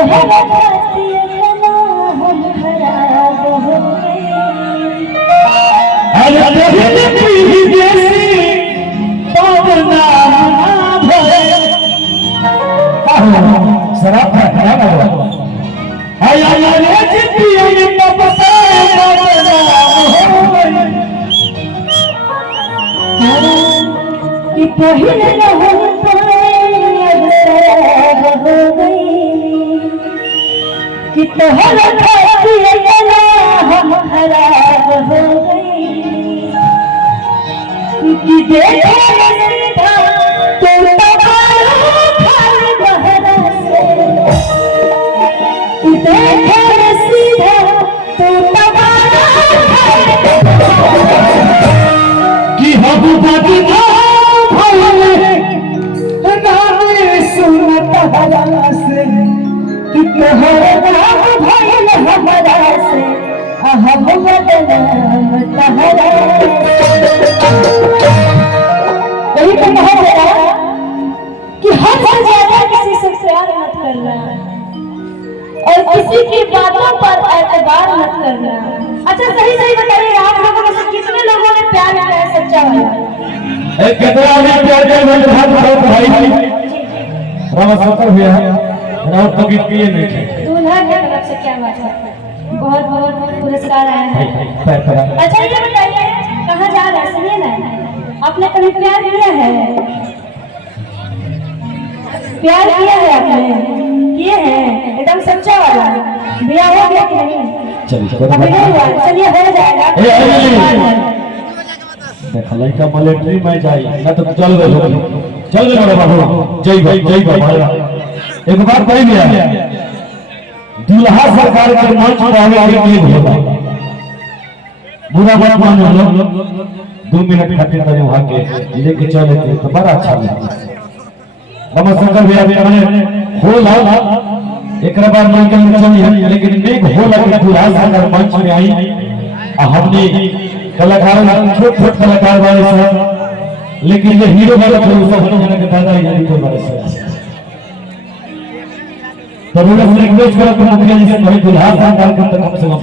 तोहरा खातिर ना हम खराब हो गए अरे तेरे पीही जैसी पावना भरे शराब है क्या बोलो आया रे जितिया ये पपसा पावना हो गई कि पहले न हम शराब हो गई कि तोहरा खातिर ना हम खराब हो गई कि देखो सीधा तो तबारो खाली बहरा से देखो सीधा तो तबारो कि हम बदना भले नाम सुनत हला से कि तोहरा नाम भइल हमरा से हम बदनाम तहरा वही तो कहा गया कि हद से ज्यादा किसी से प्यार मत करना और किसी की बातों पर एतबार मत करना। अच्छा सही सही बताइए, आप लोगों में से कितने लोगों ने प्यार किया है सच्चा वाला? एक कितना ने प्यार किया मेरे हाथ भाई रामशंकर भैया राउत तो गीत किए नहीं थे दूल्हा की तरफ से क्या बात है, बहुत बहुत पुरस्कार आया है। अच्छा ये बताइए कहाँ जा रहा है, सुनिए ना, आपने कभी प्यार किया है? प्यार किया है आपने? किए हैं एकदम सच्चा वाला? ब्याह हो गया कि नहीं? अभी नहीं हुआ, चलिए हो जाएगा। देखा लड़का मिलिट्री में जाए ना तो चल गए बाबू जय बाबा एक बार कही गया दूल्हा सरकार के मंच पर आगे होगा बुरा बात मान लो 2 मिनट खातिर तक वहां के लेके चले थे तो बड़ा अच्छा लगा। रामशंकर भैया मैंने हो ला एक बार मंच में चली लेकिन मेघ हो लगा दूल्हा सरकार मंच में आई हमने कलाकार छोट कलाकार वाले सब लेकिन ये हीरो वाले थे उसको होने के दादा यानी कोई वाले सब तो रिक्वेस्ट करो कि मुखिया जी से भाई दूल्हा सरकार को कम से कम